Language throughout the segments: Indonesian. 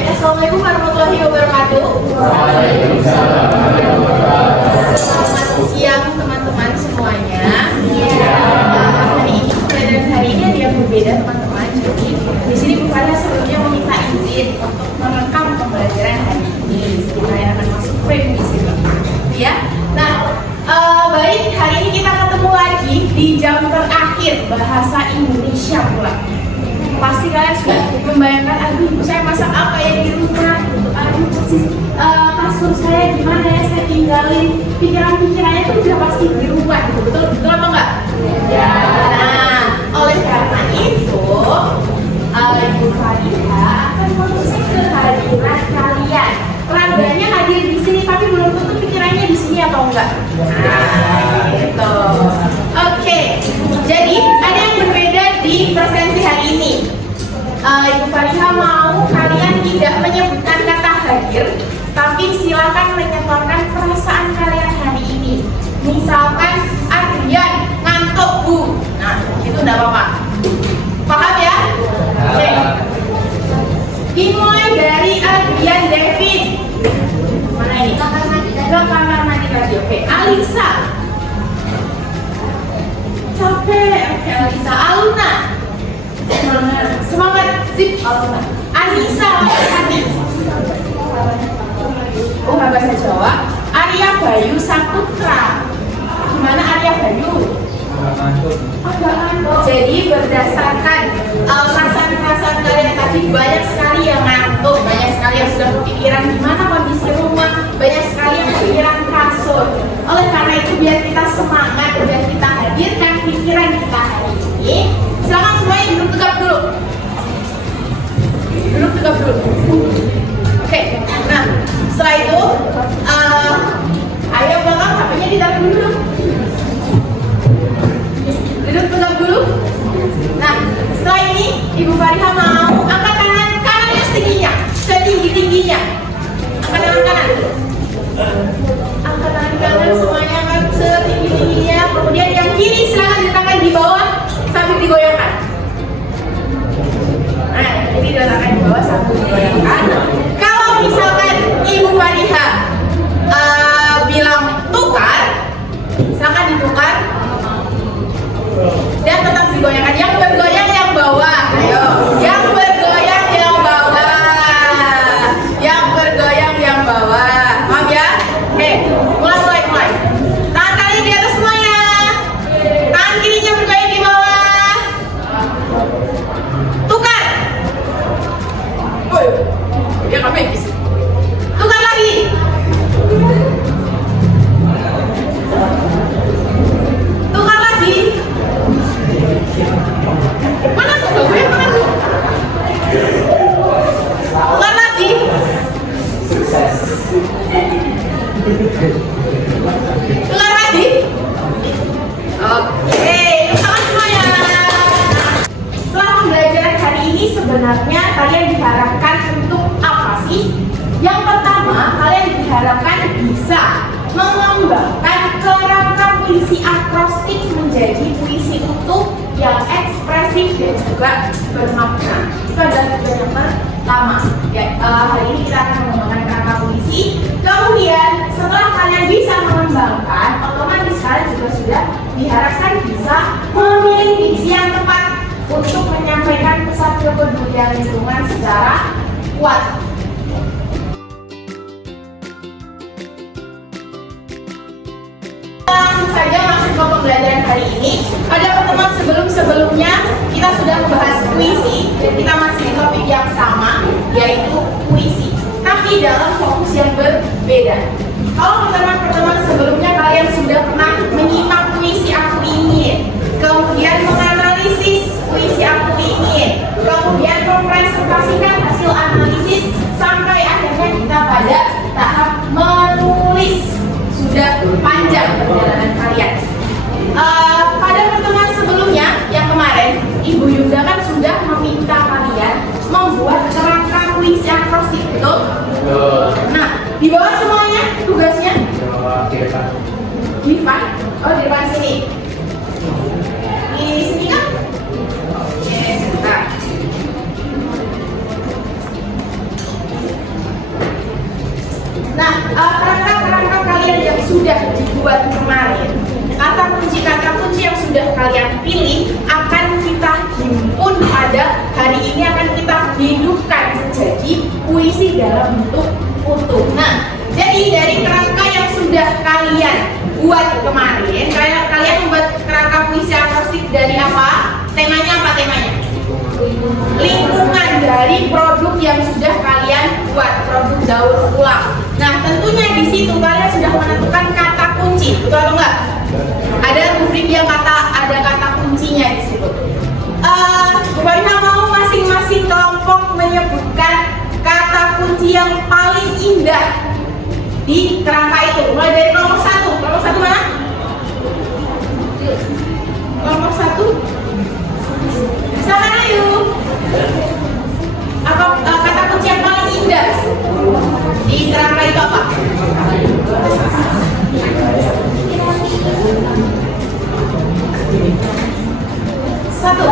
Baik, assalamualaikum warahmatullahi wabarakatuh. Selamat siang teman-teman semuanya. Hari ini pembelajaran hari ini ada yang berbeda teman-teman. Jadi di sini Bu Faria sebelumnya meminta izin untuk merekam pembelajaran hari ini. Saya akan masuk frame di sini. Ya. Nah, baik, hari ini kita ketemu lagi di jam terakhir bahasa Indonesia pula. Pasti kalian sudah membayangkan, aduh ibu saya masak apa ya di rumah, aduh kasur saya gimana ya saya tinggalin, pikiran-pikirannya itu sudah pasti dirubah gitu, betul atau enggak? Ya. Nah, oleh karena itu Ibu Faria akan mengusik kehadiran kalian. Raganya hadir di sini tapi belum tentu pikirannya di sini atau enggak. Nah, gitu. Oke. Jadi ada yang berbeda di presensi hari ini. Ibu Faria mau kalian tidak menyebutkan kata hadir, tapi silakan menyetorkan perasaan kalian hari ini. Misalkan Adrian ngantuk Bu, nah itu tidak apa-apa. Paham ya? Oke. Dimulai dari Adrian David. Mana ini? Kamar mandi tadi. Oke. Alisa. Capek. Oke, Alisa. Aluna. Semangat sip Aluna. Anissa Hati. Oh, bahasa Jawa. Arya Bayu Saputra. Gimana Arya Bayu? Agak ngantuk. Jadi berdasarkan perasaan kalian tadi banyak sekali yang ngantuk, banyak sekali yang sudah kepikiran gimana kondisi rumah, banyak sekali yang kepikiran kasur. Oleh karena itu biar kita semangat, biar kita hadirkan pikiran kita hari ini. Silakan semuanya duduk tegap dulu. Duduk tegap dulu. Oke. Nah, setelah itu ayo belakang HP-nya ditaruh dulu. Duduk tegap dulu. Nah, setelah ini Ibu Faria mau angkat tangan kanannya setinggi-tingginya. Angkat tangan kanan. Angkat tangan kanan semuanya angkat setinggi-tingginya. Kemudian yang kiri silakan diletakkan di bawah sambil digoyangkan. Nah, jadi diletakkan di bawah sambil digoyangkan. Kalau misalkan Ibu Faria bilang tukar, silakan ditukar. Dan tetap digoyangkan. Yang bergoyang yang bawah. Ayo. Yang bergoyang yang bawah. Yang bergoyang yang bawah. Maaf ya. Oke. Mulai. Tangan kali di atas semuanya. Tangan kirinya bergoyang di bawah. Tukar. Woi. Ya ngapain sih? Tukar lagi. Tukar lagi. Mana tuh? Mana tuh? Tukar lagi. Tukar lagi. Oke, tangan semuanya. Setelah pembelajaran hari ini sebenarnya kalian diharapkan untuk apa sih? Yang pertama, kalian diharapkan bisa mengembangkan kerangka puisi akrostik menjadi puisi utuh yang ekspresif dan juga bermakna. Itu adalah tujuan yang pertama. Ya, hari ini kita akan mengembangkan kerangka puisi. Kemudian setelah kalian bisa mengembangkan, otomatis kalian juga sudah diharapkan bisa memilih diksi yang tepat untuk menyampaikan pesan kepedulian lingkungan secara kuat. Langsung saja masuk ke pembelajaran hari ini. Pada pertemuan sebelumnya kita sudah membahas puisi dan kita masih di topik yang sama, yaitu puisi, tapi dalam fokus yang berbeda. Kalau pertemuan sebelumnya kalian sudah pernah menyimak puisi Aku Ingin, kemudian menganalisis puisi Aku Ingin, kemudian mempresentasikan hasil analisis sampai akhirnya kita pada tahap menulis. Sudah panjang perjalanan kalian. Pada pertemuan sebelumnya yang kemarin, Ibu Yunda kan sudah meminta kalian membuat kerangka puisi akrostik, betul? Nah, di bawah semuanya tugasnya? Di depan? Oh, di depan sini. Di sini kan? Oke, sebentar. kerangka-kerangka kalian yang sudah dibuat kemarin, kata kunci yang sudah kalian pilih akan kita himpun pada hari ini, akan kita hidupkan menjadi puisi dalam bentuk utuh. Nah, jadi dari kerangka yang sudah kalian buat kemarin, kalian membuat kerangka puisi akrostik dari apa? Temanya apa temanya? Lingkungan dari produk yang sudah kalian buat, produk daur ulang. Nah, tentunya di situ kalian sudah menentukan kata kunci, betul atau enggak? Ada rubrik yang ada kata kuncinya di situ. Bagaimana mau masing-masing kelompok menyebutkan kata kunci yang paling indah di kerangka itu? Mulai dari nomor satu. Nomor satu mana? Nomor satu. Sama yuk. Apa kata kunci yang paling indah di kerangka itu apa? Satu.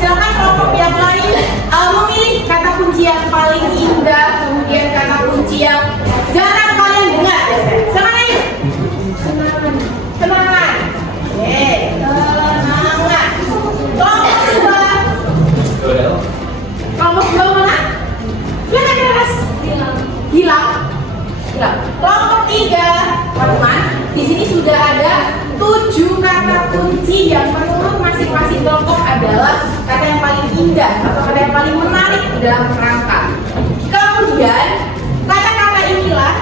Silakan kelompok yang lain memilih kata kunci yang paling indah, kemudian kata kunci yang jarang kalian dengar. Silakan ayo. Kenangan. Kenangan. Kelompok dua. Kelompok dua mana? Lihat keras. Hilang. Kelompok tiga, teman-teman. Di sini sudah ada 7 kata kunci yang menurut masing-masing kelompok adalah kata yang paling indah atau kata yang paling menarik di dalam kerangka. Kemudian kata-kata inilah,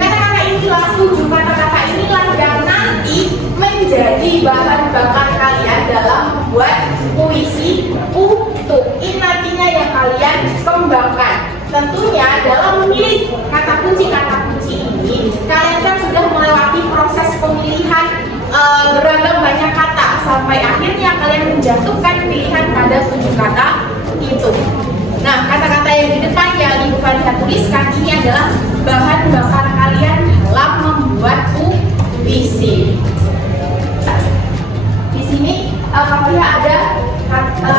kata-kata inilah 7 kata-kata inilah yang nanti menjadi bahan bakar kalian dalam membuat puisi utuh. Ini nantinya yang kalian kembangkan. Tentunya dalam memilih kata kunci ini, kalian kan sudah melewati proses pemilihan beragam banyak kata sampai akhirnya kalian menjatuhkan pilihan pada 7 kata itu. Nah, kata-kata yang di depan yang Ibu Fariha tuliskan ini adalah bahan bakar kalian dalam membuat puisi. Di sini Kak Fariha ada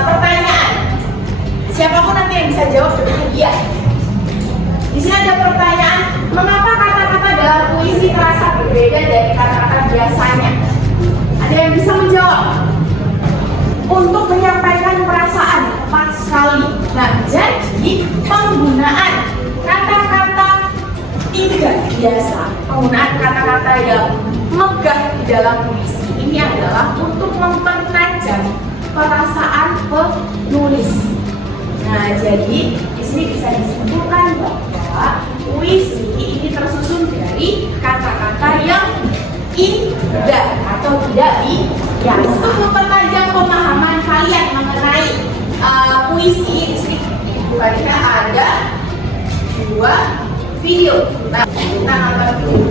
pertanyaan. Siapapun nanti yang bisa jawab iya. Di sini ada pertanyaan, mengapa kata-kata dalam puisi terasa berbeda dari kata-kata biasanya? Ada yang bisa menjawab? Untuk menyampaikan perasaan tepat sekali. Nah, jadi penggunaan kata-kata tidak biasa, penggunaan kata-kata yang megah di dalam puisi ini adalah untuk mempertajam perasaan penulis. Nah, jadi di sini bisa disimpulkan bahwa puisi ini tersusun dari kata-kata yang indah atau tidak biasa. Untuk mempertajam pemahaman kalian mengenai puisi ini, Fariha ada 2 video. Nah, kita nonton video.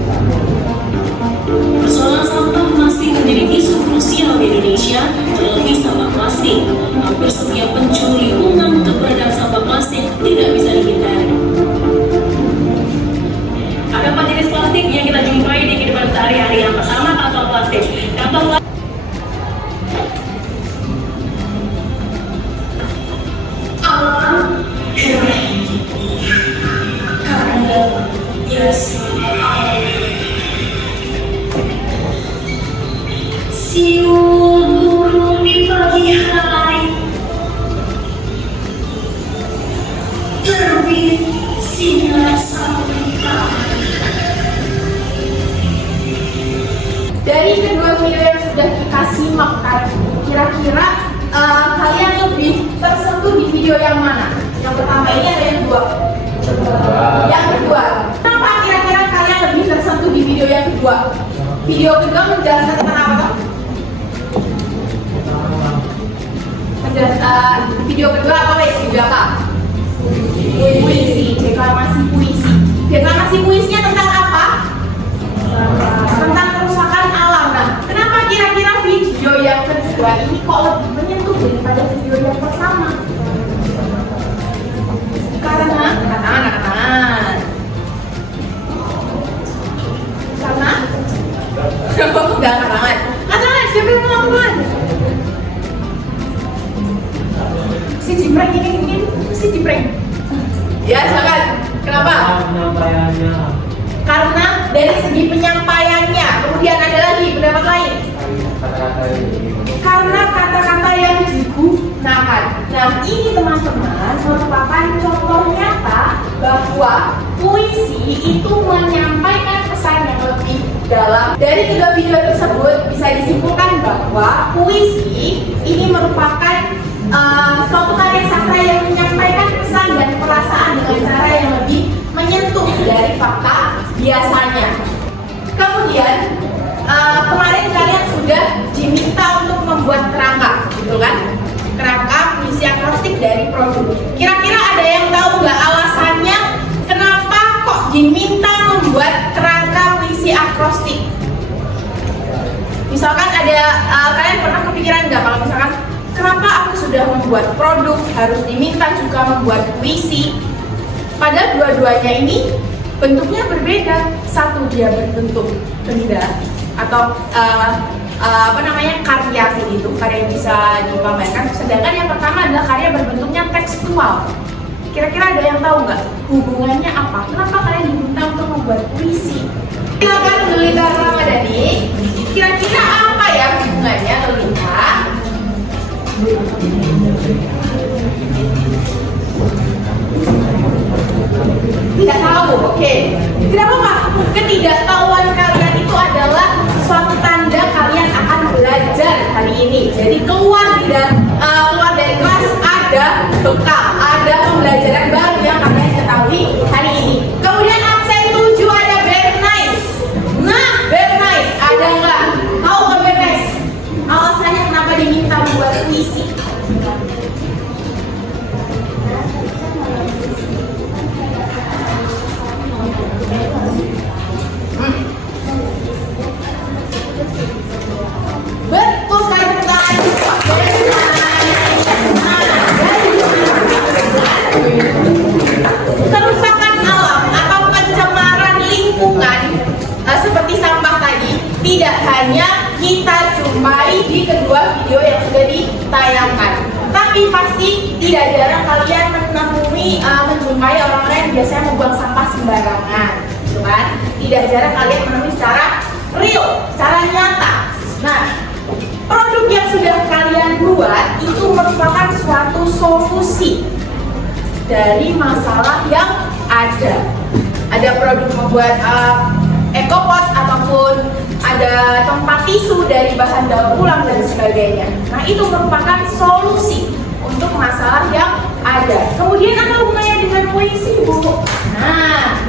Persoalan sampah masih menjadi isu krusial di Indonesia, terlebih sampah plastik. Hampir setiap pencuri uang keberadaan sampah plastik tidak bisa dihindari. Ada 4 jenis plastik yang kita jumpai di kehidupan sehari-hari. Yang pertama, kantong plastik. Kantong plastik siung burung di pagi hari, terbit sinar sampai. Dari kedua video yang sudah kita simak tadi, kira-kira kalian lebih tersentuh di video yang mana? Yang pertama ini ada yang kedua? Yang kedua. Kenapa kira-kira kalian lebih tersentuh di video yang kedua? Video kedua menjelaskan tentang apa? Video kedua apa wes? Video apa? Puisi, deklamasi puisi. Deklamasi puisinya tentang apa? Tentang kerusakan alam. Nah, kenapa kira-kira video yang kedua ini kok lebih menyentuh daripada video yang pertama? Karena katakan. Karena enggak katakan. Katakan siapa yang melakukan? Si Jibreng ini si Jibreng. Karena dari segi penyampaiannya. Kemudian ada lagi pendapat lain. Karena kata-kata yang digunakan. Nah, ini teman-teman merupakan contoh nyata bahwa puisi itu menyampaikan pesan yang lebih dalam. Dari kedua video tersebut bisa disimpulkan bahwa puisi ini merupakan suatu karya sastra yang menyampaikan pesan dan perasaan dengan cara yang lebih menyentuh dari fakta biasanya. Kemudian kemarin kalian sudah diminta untuk membuat kerangka, gitu kan? Kerangka puisi akrostik dari produk. Kira-kira ada yang tahu nggak alasannya kenapa kok diminta membuat kerangka puisi akrostik? Misalkan ada kalian pernah kepikiran nggak kalau misalkan kenapa aku sudah membuat produk harus diminta juga membuat puisi? Padahal dua-duanya ini bentuknya berbeda. Satu dia berbentuk benda atau karya gitu, karya yang bisa dipamerkan. Sedangkan yang pertama adalah karya berbentuknya tekstual. Kira-kira ada yang tahu nggak hubungannya apa? Kenapa kalian diminta untuk membuat puisi? Silakan Lolita Ramadhani. Kira-kira apa ya hubungannya, Lolita? Tidak tahu, oke. Tidak apa-apa. Ketidaktahuan kalian itu adalah suatu tanda kalian akan belajar hari ini. Jadi keluar dari kelas ada bekal, ada pembelajaran baru yang kalian ketahui hari ini. Kemudian absen 7 ada Bernice. Nah, Bernice ada nggak? Tahu nggak Bernice? Alasannya kenapa diminta membuat puisi? Betul sekali, kerusakan alam atau pencemaran lingkungan seperti sampah tadi tidak hanya kita jumpai di kedua video yang sudah ditayangkan, tapi pasti tidak jarang kalian menjumpai orang-orang yang biasanya membuang sampah sembarangan, gitu kan? Tidak jarang kalian menemui secara real, secara nyata. Nah, produk yang sudah kalian buat itu merupakan suatu solusi dari masalah yang ada. Ada produk membuat ekopot ataupun ada tempat tisu dari bahan daur ulang dan sebagainya. Nah, itu merupakan solusi untuk masalah yang ada. Kemudian apa hubungannya dengan puisi, Bu? Nah,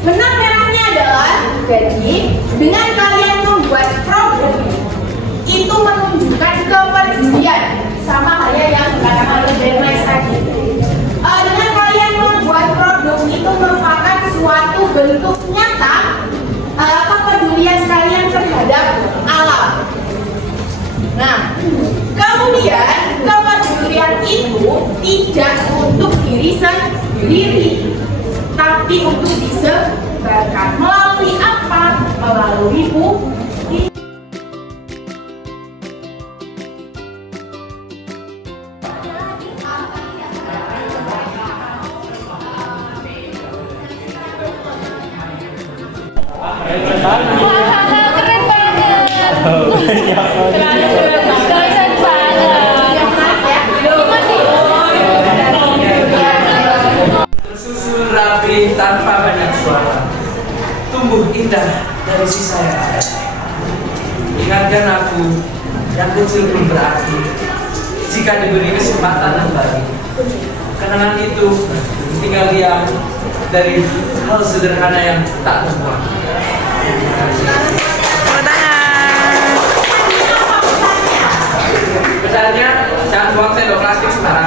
benang merahnya adalah jadi dengan kalian membuat produk itu menunjukkan kepedulian sama halnya yang dikatakan oleh Bernice tadi. Dengan kalian membuat produk itu merupakan suatu bentuk nyata kepedulian kalian terhadap alam. Nah, kemudian kepedulian itu tidak untuk diri sendiri, tapi untuk disebarkan melalui apa? Melalui puisi. Keren banget. Keren banget. Tersusun rapi tanpa banyak suara, tumbuh indah dari sisa yang ada. Ingatkan aku yang kecil pun berarti jika diberi kesempatan kembali. Kenangan itu tinggal diam dari hal sederhana yang tak terbuang. Pesannya, jangan buang sendok plastik sembarangan.